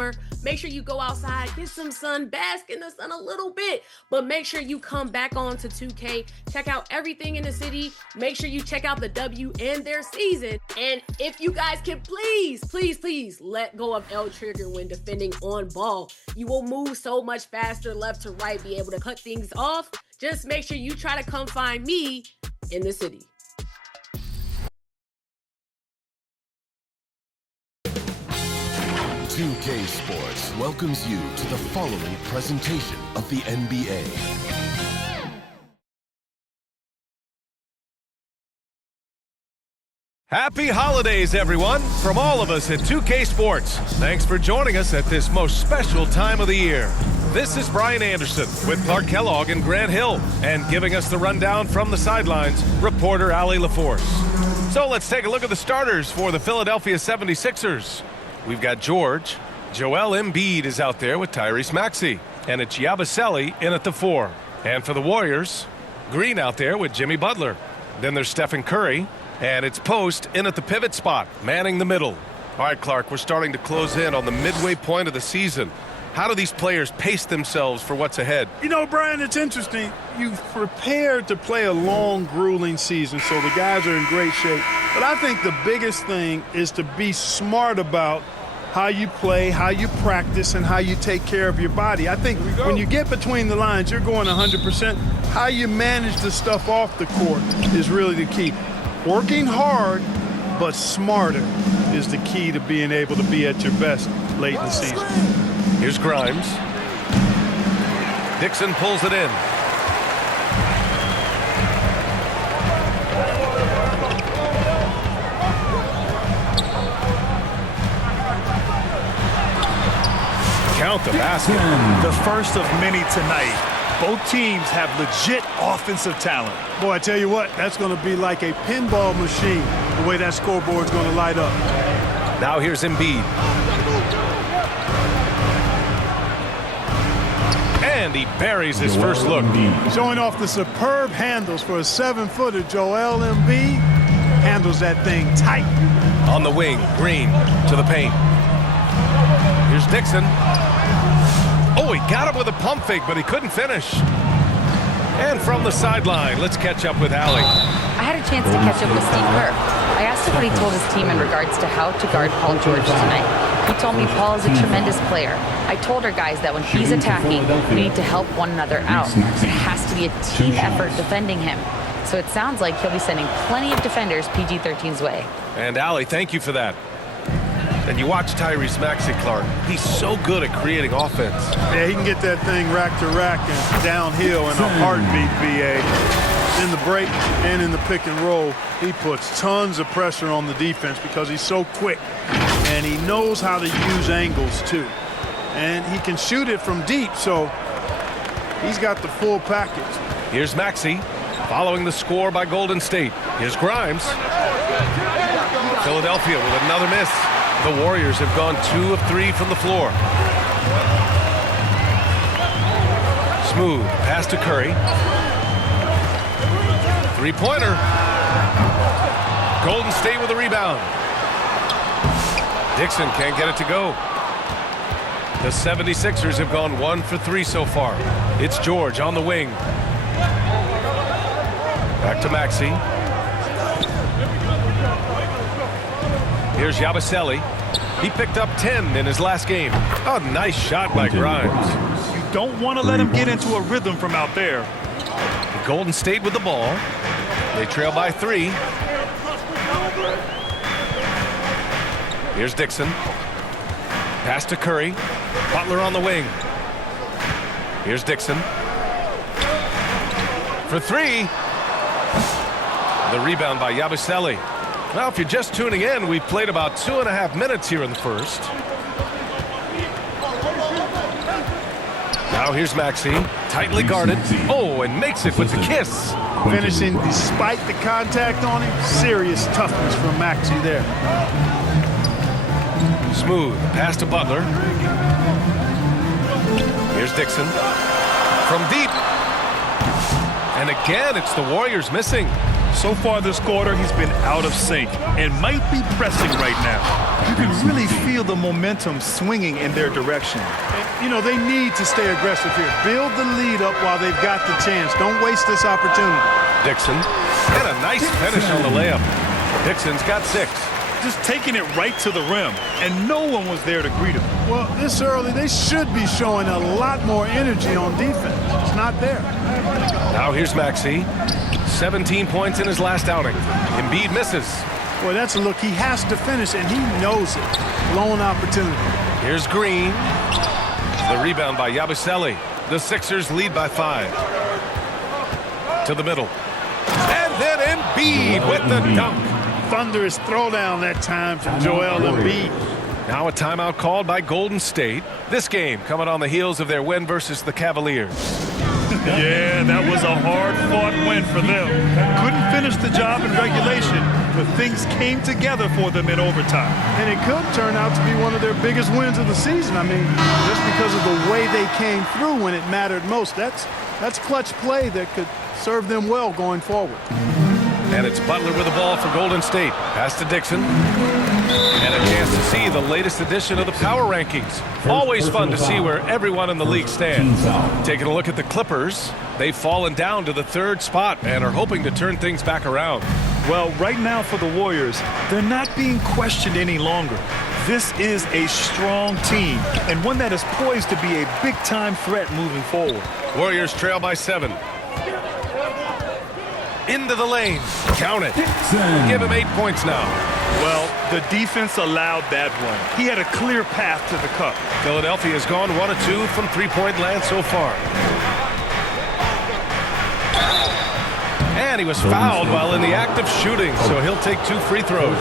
summer. Make sure you go outside, get some sun, bask in the sun a little bit, but make sure you come back on to 2K, check out everything in the city. Make sure you check out the W and their season. And if you guys can please let go of L trigger when defending on ball. You will move so much faster left to right, be able to cut things off. Just make sure you try to come find me in the city. "2K Sports" welcomes you to the following presentation of the NBA. Happy holidays, everyone, from all of us at 2K Sports. Thanks for joining us at this most special time of the year. This is Brian Anderson with Clark Kellogg and Grant Hill, and giving us the rundown from the sidelines, reporter Allie LaForce. So let's take a look at the starters for the Philadelphia 76ers. We've got George. Joel Embiid is out there with Tyrese Maxey, and it's Yabusele in at the 4. And for the Warriors, Green out there with Jimmy Butler. Then there's Stephen Curry, and it's Post in at the pivot spot, manning the middle. All right, Clark, we're starting to close in on the midway point of the season. How do these players pace themselves for what's ahead? You know, Brian, it's interesting. You've prepared to play a long, grueling season, so the guys are in great shape. But I think the biggest thing is to be smart about how you play, how you practice, and how you take care of your body. I think when you get between the lines, you're going 100%. How you manage the stuff off the court is really the key. Working hard, but smarter is the key to being able to be at your best late in the season. Here's Grimes. Dixon pulls it in. Count the basket. The first of many tonight. Both teams have legit offensive talent. Boy, I tell you what, that's going to be like a pinball machine, the way that scoreboard's going to light up. Now here's Embiid. And he buries his first look. Showing off the superb handles for a 7-footer. Joel Embiid handles that thing tight. On the wing, Green to the paint. Here's Dixon. Oh, he got him with a pump fake, but he couldn't finish. And from the sideline, let's catch up with Allie. I had a chance to catch up with Steve Kerr. I asked him what he told his team in regards to how to guard Paul George tonight. He told me Paul is a tremendous player. I told our guys that when he's attacking, we need to help one another out. It has to be a team effort defending him. So it sounds like he'll be sending plenty of defenders PG-13's way. And Allie, thank you for that. And you watch Tyrese Maxey, Clark. He's so good at creating offense. Yeah, he can get that thing rack to rack and downhill in a heartbeat, BA. In the break and in the pick and roll, he puts tons of pressure on the defense because he's so quick. And he knows how to use angles, too. And he can shoot it from deep, so he's got the full package. Here's Maxey, following the score by Golden State. Here's Grimes. Philadelphia with another miss. The Warriors have gone 2 of 3 from the floor. Smooth pass to Curry. Three-pointer. Golden State with a rebound. Dixon can't get it to go. The 76ers have gone 1 for 3 so far. It's George on the wing. Back to Maxey. Here's Yabusele. He picked up 10 in his last game. Oh, nice shot by Grimes. You don't want to let him get into a rhythm from out there. Golden State with the ball. They trail by 3. Here's Dixon. Pass to Curry. Butler on the wing. Here's Dixon. For 3. The rebound by Yabusele. Well, if you're just tuning in, we've played about 2.5 minutes here in the first. Now here's Maxey, tightly guarded. Oh, and makes it with the kiss. Finishing despite the contact on him. Serious toughness from Maxey there. Smooth pass to Butler. Here's Dixon. From deep. And again, it's the Warriors missing. So far this quarter, he's been out of sync and might be pressing right now. You can really feel the momentum swinging in their direction. And, you know, they need to stay aggressive here. Build the lead up while they've got the chance. Don't waste this opportunity. Dixon, and a nice finish on the layup. Dixon's got 6. Just taking it right to the rim, and no one was there to greet him. Well, this early, they should be showing a lot more energy on defense. It's not there. Now here's Maxey. 17 points in his last outing. Embiid misses. Boy, that's a look. He has to finish, and he knows it. Blown opportunity. Here's Green. The rebound by Yabusele. The Sixers lead by 5. To the middle. And then Embiid with the dunk. Thunderous throwdown that time from Joel Embiid. Now a timeout called by Golden State. This game coming on the heels of their win versus the Cavaliers. Yeah, that was a hard-fought win for them. Couldn't finish the job in regulation, but things came together for them in overtime. And it could turn out to be one of their biggest wins of the season. I mean, just because of the way they came through when it mattered most. That's clutch play that could serve them well going forward. And it's Butler with the ball for Golden State. Pass to Dixon. And a chance to see the latest edition of the power rankings. Always fun to see where everyone in the league stands. Taking a look at the Clippers, they've fallen down to the 3rd spot and are hoping to turn things back around. Well, right now for the Warriors, they're not being questioned any longer. This is a strong team and one that is poised to be a big-time threat moving forward. Warriors trail by 7. Into the lane. Count it. Give him 8 points now. Well, the defense allowed that one. He had a clear path to the cup. Philadelphia has gone 1 of 2 from three-point land so far. And he was fouled while in the act of shooting, so he'll take 2 free throws.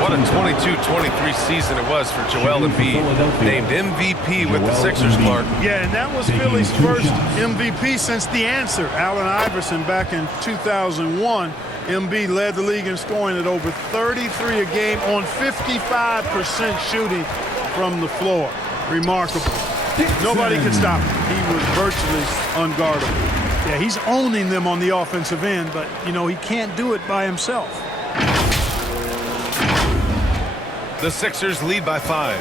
What a 22-23 season it was for Joel Embiid, named MVP with the Sixers, Clark. Yeah, and that was Philly's first MVP since the answer, Allen Iverson, back in 2001. Embiid led the league in scoring at over 33 a game on 55% shooting from the floor. Remarkable. Nobody could stop him. He was virtually unguardable. Yeah, he's owning them on the offensive end, but, you know, he can't do it by himself. The Sixers lead by 5.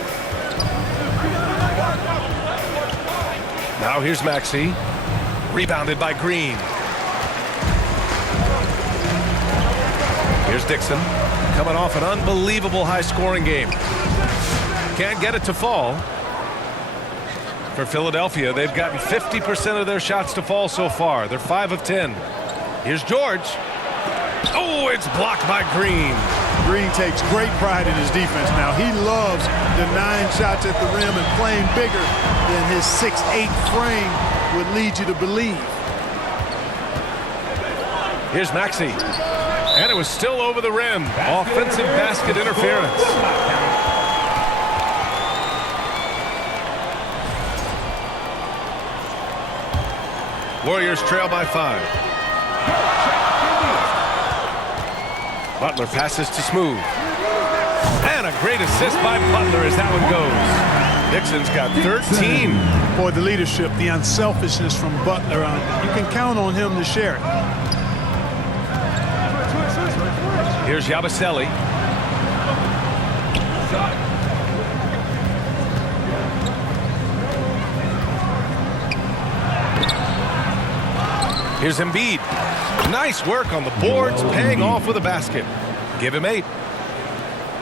Now here's Maxey. Rebounded by Green. Here's Dixon. Coming off an unbelievable high-scoring game. Can't get it to fall. For Philadelphia, they've gotten 50% of their shots to fall so far. They're 5 of 10. Here's George. Oh, it's blocked by Green. Green takes great pride in his defense now. He loves denying shots at the rim and playing bigger than his 6'8" frame would lead you to believe. Here's Maxey. And it was still over the rim. Offensive basket interference. Warriors trail by 5. Butler passes to Smooth. And a great assist by Butler as that one goes. Dixon's got 13. Boy, the leadership, the unselfishness from Butler, you can count on him to share it. Here's Yabusele. Here's Embiid. Nice work on the boards, paying off with a basket. Give him 8.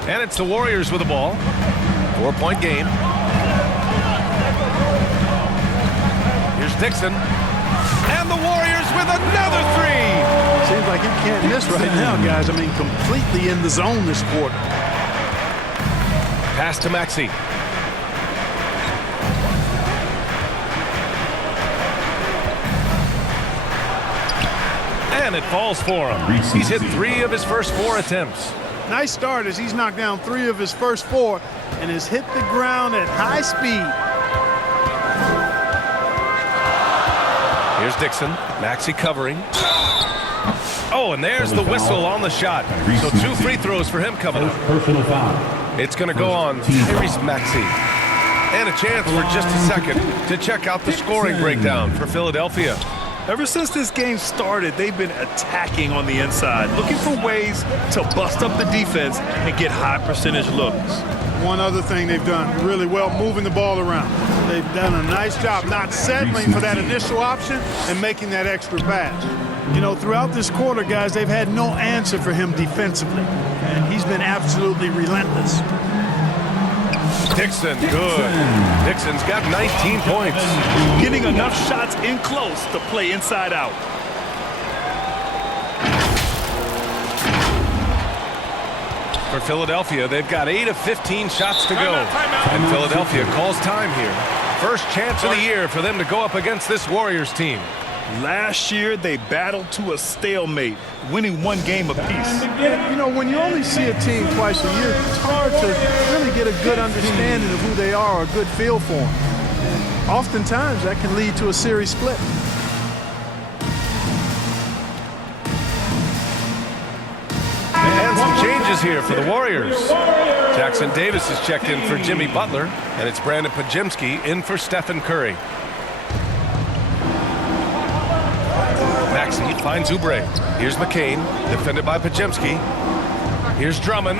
And it's the Warriors with the ball. 4-point game. Here's Dixon. And the Warriors with another 3. Seems like he can't miss right now, guys. I mean, completely in the zone this quarter. Pass to Maxey. And it falls for him. He's hit 3 of his first 4 attempts. Nice start as he's knocked down 3 of his first 4 and has hit the ground at high speed. Here's Dixon. Maxey covering. Oh, and there's the whistle on the shot. So 2 free throws for him coming up. It's going to go on Tyrese Maxey. And a chance for just a second to check out the scoring breakdown for Philadelphia. Ever since this game started, they've been attacking on the inside, looking for ways to bust up the defense and get high percentage looks. One other thing they've done really well, moving the ball around. They've done a nice job not settling for that initial option and making that extra pass. You know, throughout this quarter, guys, they've had no answer for him defensively, and he's been absolutely relentless. Dixon, good. Dixon's got 19 points. Getting enough shots in close to play inside out. For Philadelphia, they've got 8 of 15 shots to go. And Philadelphia calls time here. First chance of the year for them to go up against this Warriors team. Last year, they battled to a stalemate, winning 1 game apiece. You know, when you only see a team twice a year, it's hard to really get a good understanding of who they are, or a good feel for them. And oftentimes, that can lead to a series split. And some changes here for the Warriors. Jackson Davis is checked in for Jimmy Butler, and it's Brandon Pajemski in for Stephen Curry. Maxey finds Oubre. Here's McCain, defended by Pajemski. Here's Drummond.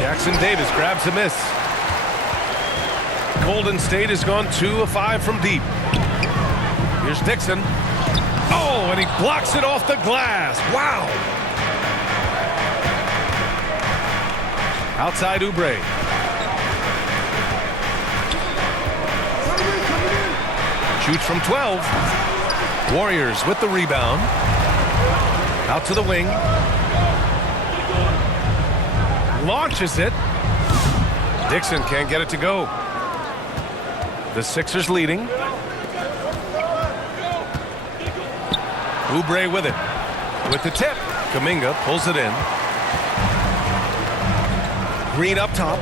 Jackson Davis grabs a miss. Golden State has gone 2 of 5 from deep. Here's Dixon. Oh, and he blocks it off the glass. Wow. Outside Oubre. Shoots from 12. Warriors with the rebound. Out to the wing. Launches it. Dixon can't get it to go. The Sixers leading. Oubre with it. With the tip. Kuminga pulls it in. Green up top.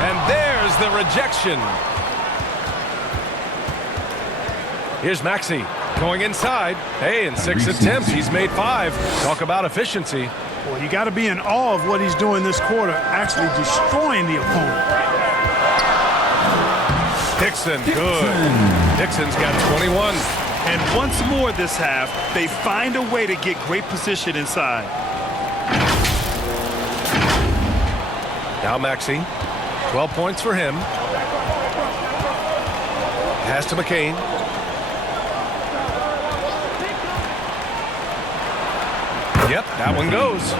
And there's the rejection. Here's Maxey going inside. Hey, in 6 attempts, he's made 5. Talk about efficiency. Well, you got to be in awe of what he's doing this quarter, actually destroying the opponent. Dixon, good. Dixon's got 21. And once more this half, they find a way to get great position inside. Now Maxey, 12 points for him. Pass to McCain. Yep, that one goes.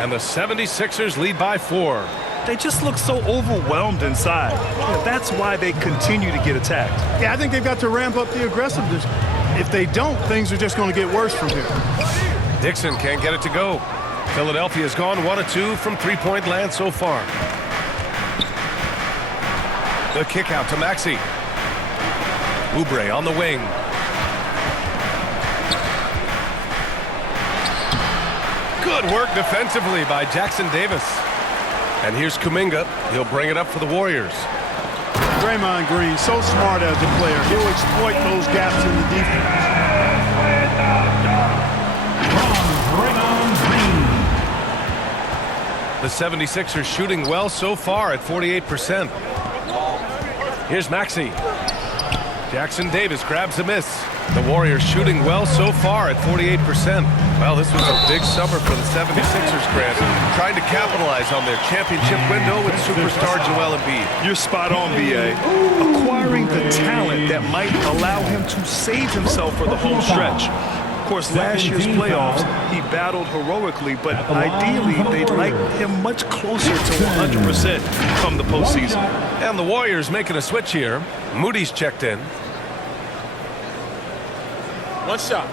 And the 76ers lead by 4. They just look so overwhelmed inside. Yeah, that's why they continue to get attacked. Yeah, I think they've got to ramp up the aggressiveness. If they don't, things are just going to get worse from here. Dixon can't get it to go. Philadelphia's gone 1 of 2 from three-point land so far. The kick out to Maxey. Oubre on the wing. Good work defensively by Jackson Davis. And here's Kuminga. He'll bring it up for the Warriors. Draymond Green, so smart as a player. He'll exploit those gaps in the defense. The 76ers shooting well so far at 48%. Here's Maxey. Jackson Davis grabs a miss. The Warriors shooting well so far at 48%. Well, this was a big summer for the 76ers, Grant. Trying to capitalize on their championship window with superstar Joel Embiid. You're spot on, B.A. Acquiring the talent that might allow him to save himself for the home stretch. Of course, last year's playoffs, he battled heroically, but ideally, they'd like him much closer to 100% come the postseason. And the Warriors making a switch here. Moody's checked in. One shot.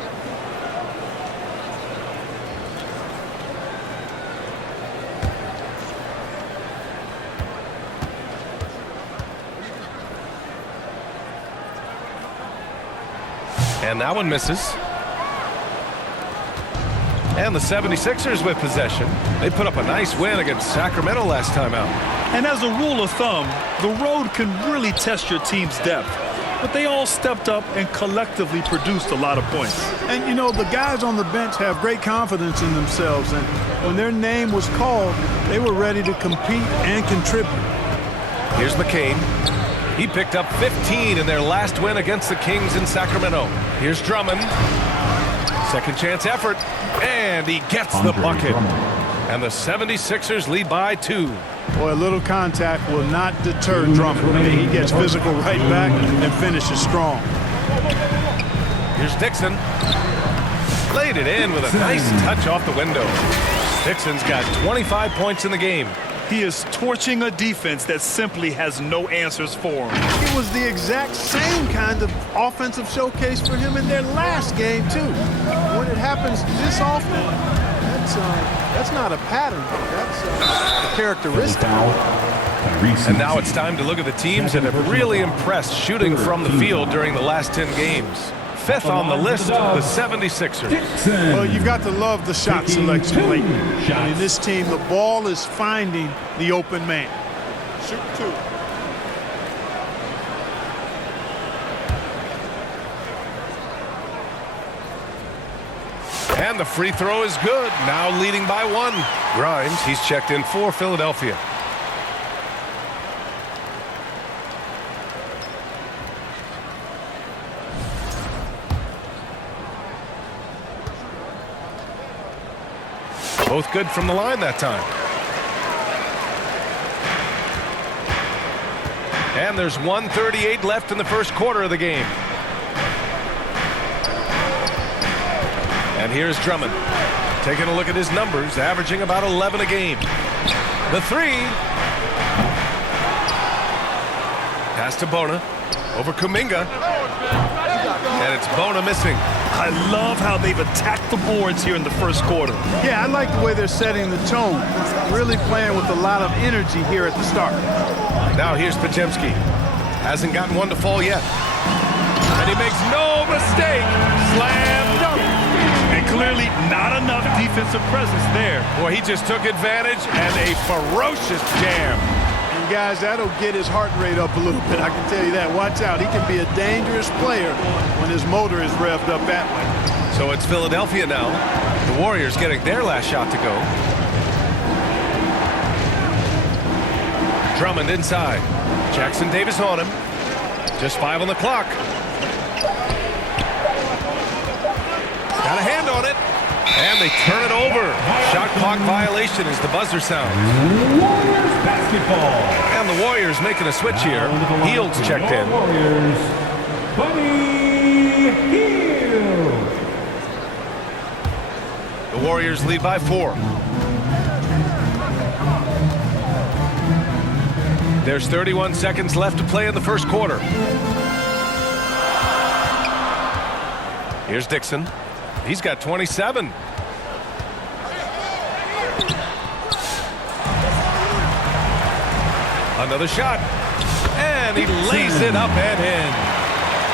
And that one misses. And the 76ers with possession. They put up a nice win against Sacramento last time out. And as a rule of thumb, the road can really test your team's depth. But they all stepped up and collectively produced a lot of points. And, you know, the guys on the bench have great confidence in themselves. And when their name was called, they were ready to compete and contribute. Here's McCain. He picked up 15 in their last win against the Kings in Sacramento. Here's Drummond. Second chance effort, and he gets the bucket. And the 76ers lead by 2. Boy, a little contact will not deter Drummond. He gets physical right back and finishes strong. Here's Dixon. Laid it in with a nice touch off the window. Dixon's got 25 points in the game. He is torching a defense that simply has no answers for him. It was the exact same kind of offensive showcase for him in their last game, too. When it happens this often, that's not a pattern. That's a characteristic. And now it's time to look at the teams that have really impressed shooting from the field during the last 10 games. Fifth on the list, the 76ers. Well, you've got to love the shot selection lately. I mean, this team, the ball is finding the open man. Shoot 2. And the free throw is good. Now leading by 1. Grimes, he's checked in for Philadelphia. Both good from the line that time. And there's 1:38 left in the first quarter of the game. And here's Drummond. Taking a look at his numbers, averaging about 11 a game. The 3. Pass to Bona. Over Kuminga. And it's Bona missing. I love how they've attacked the boards here in the first quarter. Yeah, I like the way they're setting the tone. Really playing with a lot of energy here at the start. Now here's Podziemski. Hasn't gotten one to fall yet. And he makes no mistake. Slam dunk. And clearly not enough defensive presence there. Boy, he just took advantage and a ferocious jam. And guys, that'll get his heart rate up a little bit. I can tell you that. Watch out. He can be a dangerous player when his motor is revved up that way. So it's Philadelphia now. The Warriors getting their last shot to go. Drummond inside. Jackson Davis on him. Just 5 on the clock. Got a hand on it. And they turn it over. Shot clock violation as the buzzer sounds. Warriors basketball. And the Warriors making a switch here. Heald's checked in. Warriors, Buddy Hield. The Warriors lead by 4. There's 31 seconds left to play in the first quarter. Here's Dixon. He's got 27. Another shot. And he lays it up and in.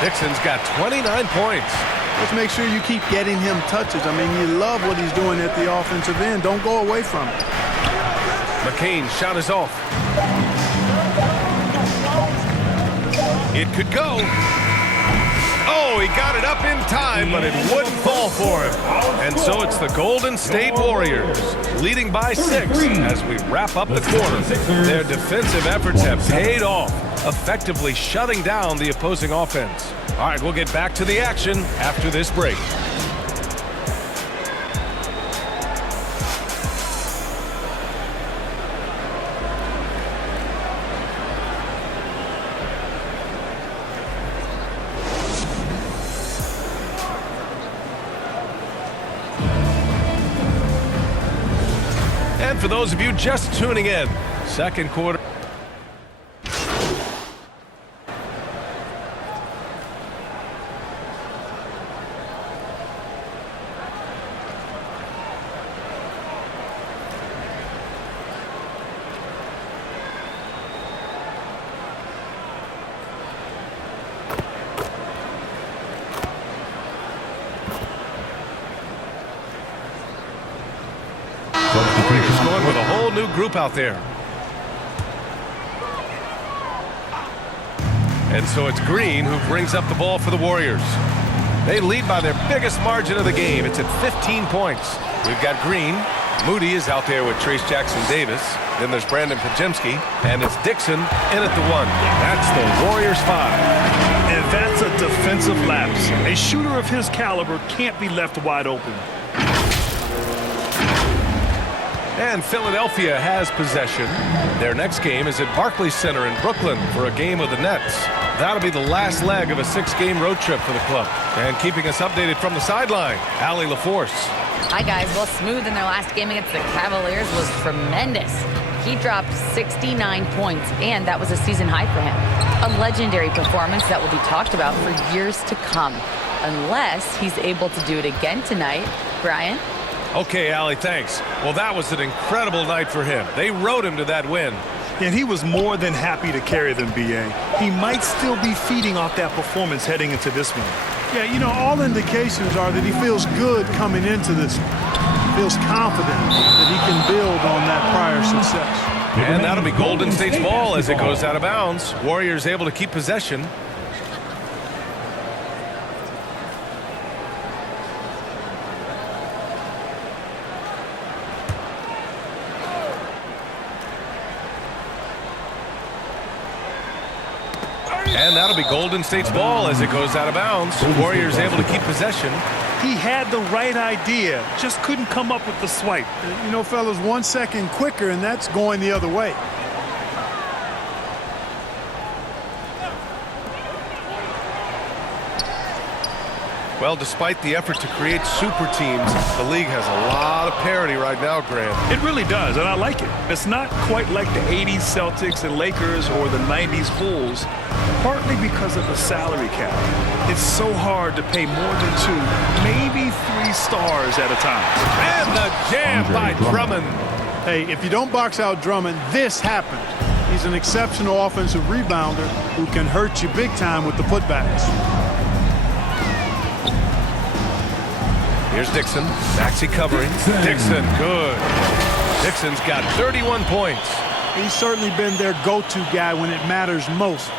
Dixon's got 29 points. Just make sure you keep getting him touches. I mean, you love what he's doing at the offensive end. Don't go away from it. McCain's shot is off. It could go. Oh, he got it up in time, but it wouldn't fall for him. And so it's the Golden State Warriors leading by 6 as we wrap up the quarter. Their defensive efforts have paid off, effectively shutting down the opposing offense. All right, we'll get back to the action after this break. And for those of you just tuning in, second quarter. Warriors going with a whole new group out there. And so it's Green who brings up the ball for the Warriors. They lead by their biggest margin of the game. It's at 15 points. We've got Green. Moody is out there with Trace Jackson-Davis. Then there's Brandon Pajemski, and it's Dixon in at the 1. That's the Warriors 5. And that's a defensive lapse. A shooter of his caliber can't be left wide open. And Philadelphia has possession. Their next game is at Barclays Center in Brooklyn for a game with the Nets. That'll be the last leg of a 6-game road trip for the club. And keeping us updated from the sideline, Allie LaForce. Hi, guys. Well, Smooth in their last game against the Cavaliers was tremendous. He dropped 69 points, and that was a season high for him. A legendary performance that will be talked about for years to come, unless he's able to do it again tonight. Brian? Okay, Allie, thanks. Well, that was an incredible night for him. They rode him to that win. And he was more than happy to carry them, B.A. He might still be feeding off that performance heading into this one. Yeah, you know, all indications are that he feels good coming into this. Feels confident that he can build on that prior success. And that'll be Golden State's ball as it goes out of bounds. Warriors able to keep possession. And that'll be Golden State's ball as it goes out of bounds. Warriors able to keep possession. He had the right idea, just couldn't come up with the swipe. You know, fellas, 1 second quicker, and that's going the other way. Well, despite the effort to create super teams, the league has a lot of parity right now, Graham. It really does, and I like it. It's not quite like the 80s Celtics and Lakers or the 90s Bulls, partly because of the salary cap. It's so hard to pay more than 2, maybe 3 stars at a time. And the jam by Drummond. Hey, if you don't box out Drummond, this happened. He's an exceptional offensive rebounder who can hurt you big time with the putbacks. Here's Dixon. Maxey covering. Dixon, good. Dixon's got 31 points. He's certainly been their go-to guy when it matters most.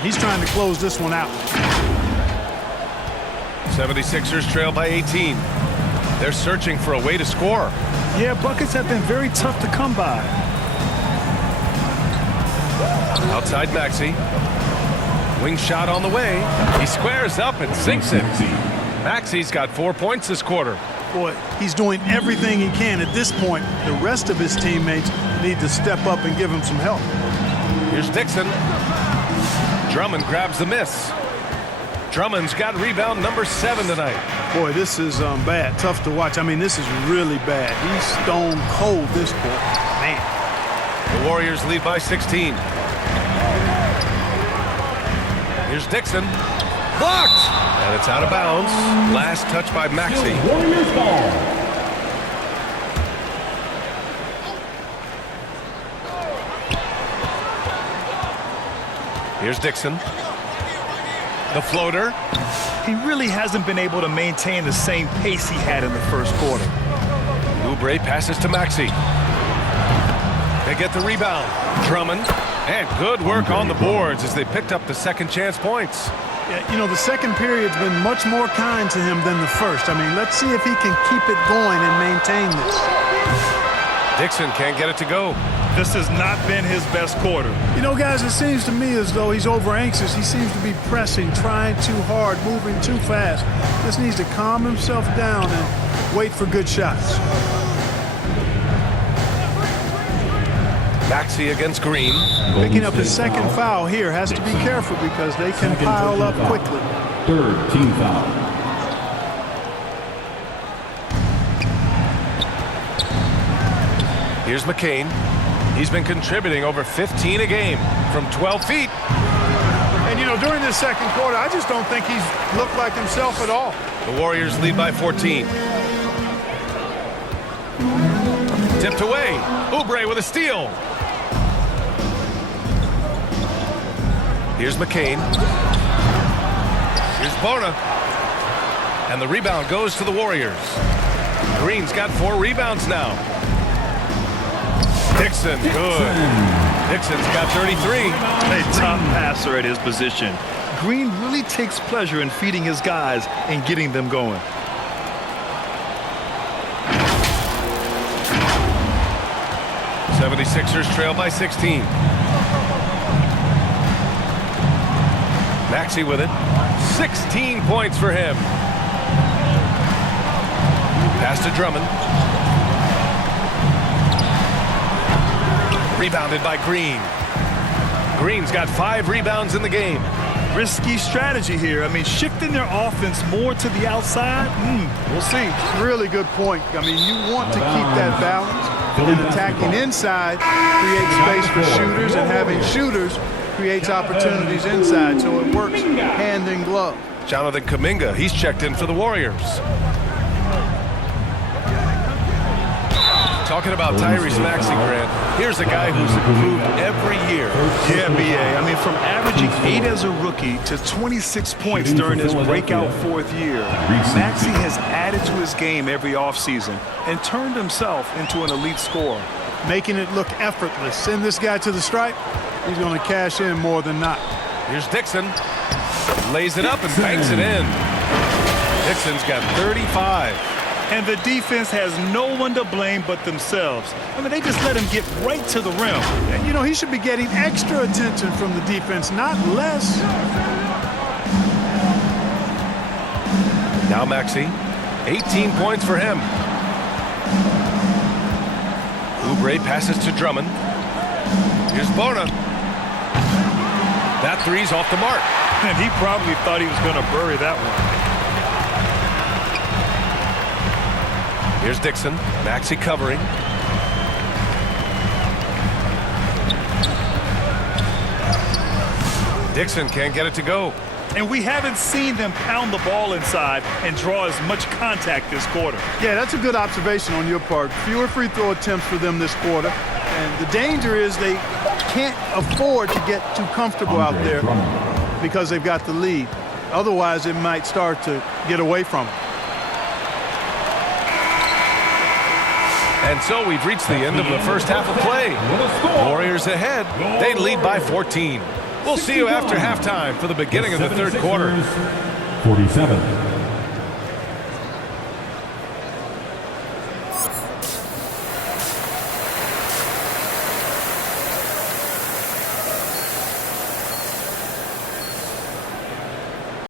He's trying to close this one out. 76ers trail by 18. They're searching for a way to score. Yeah, buckets have been very tough to come by. Outside Maxey. Wing shot on the way. He squares up and sinks it. Maxey's got 4 points this quarter. Boy, he's doing everything he can at this point. The rest of his teammates need to step up and give him some help. Here's Dixon. Drummond grabs the miss. Drummond's got rebound number 7 tonight. Boy, this is bad. Tough to watch. I mean, this is really bad. He's stone cold this quarter. Man. The Warriors lead by 16. Here's Dixon. Blocked! And it's out of bounds. Last touch by Maxey. Warriors ball. Here's Dixon. The floater. He really hasn't been able to maintain the same pace he had in the first quarter. Oubre passes to Maxey. They get the rebound. Drummond. And good work on the boards as they picked up the second chance points. Yeah, you know, the second period's been much more kind to him than the first. I mean, let's see if he can keep it going and maintain this. Dixon can't get it to go. This has not been his best quarter. You know, guys, it seems to me as though he's over anxious. He seems to be pressing, trying too hard, moving too fast. Just needs to calm himself down and wait for good shots. Maxey against Green. Picking up his second foul here. Has to be careful because they can pile up quickly. Third team foul. Here's McCain. He's been contributing over 15 a game from 12 feet. And, you know, during this second quarter, I just don't think he's looked like himself at all. The Warriors lead by 14. Tipped away. Oubre with a steal. Here's McCain. Here's Bona. And the rebound goes to the Warriors. Green's got 4 rebounds now. Dixon, good. Dixon's got 33. A top passer at his position. Green really takes pleasure in feeding his guys and getting them going. 76ers trail by 16. Maxey with it. 16 points for him. Pass to Drummond. Rebounded by Green. Green's got 5 rebounds in the game. Risky strategy here. I mean, shifting their offense more to the outside, we'll see. Really good point. I mean, you want to keep that balance, and attacking inside creates space for shooters, and having shooters creates opportunities inside, so it works hand in glove. Jonathan Kuminga, he's checked in for the Warriors. Talking about Tyrese Maxey, Grant, here's a guy who's improved every year. Yeah, B.A. I mean, from averaging 8 as a rookie to 26 points during his breakout 4th year, Maxey has added to his game every offseason and turned himself into an elite scorer. Making it look effortless. Send this guy to the stripe, he's going to cash in more than not. Here's Dixon. Lays it up and banks it in. Dixon's got 35. And the defense has no one to blame but themselves. I mean, they just let him get right to the rim. And, you know, he should be getting extra attention from the defense, not less. Now Maxey, 18 points for him. Oubre passes to Drummond. Here's Bona. That three's off the mark. And he probably thought he was going to bury that one. Here's Dixon. Maxey covering. Dixon can't get it to go. And we haven't seen them pound the ball inside and draw as much contact this quarter. Yeah, that's a good observation on your part. Fewer free throw attempts for them this quarter. And the danger is they can't afford to get too comfortable out there because they've got the lead. Otherwise, it might start to get away from them. And so we've reached the end of the first half of play. Warriors ahead. They lead by 14. We'll see you after halftime for the beginning of the third quarter. 47.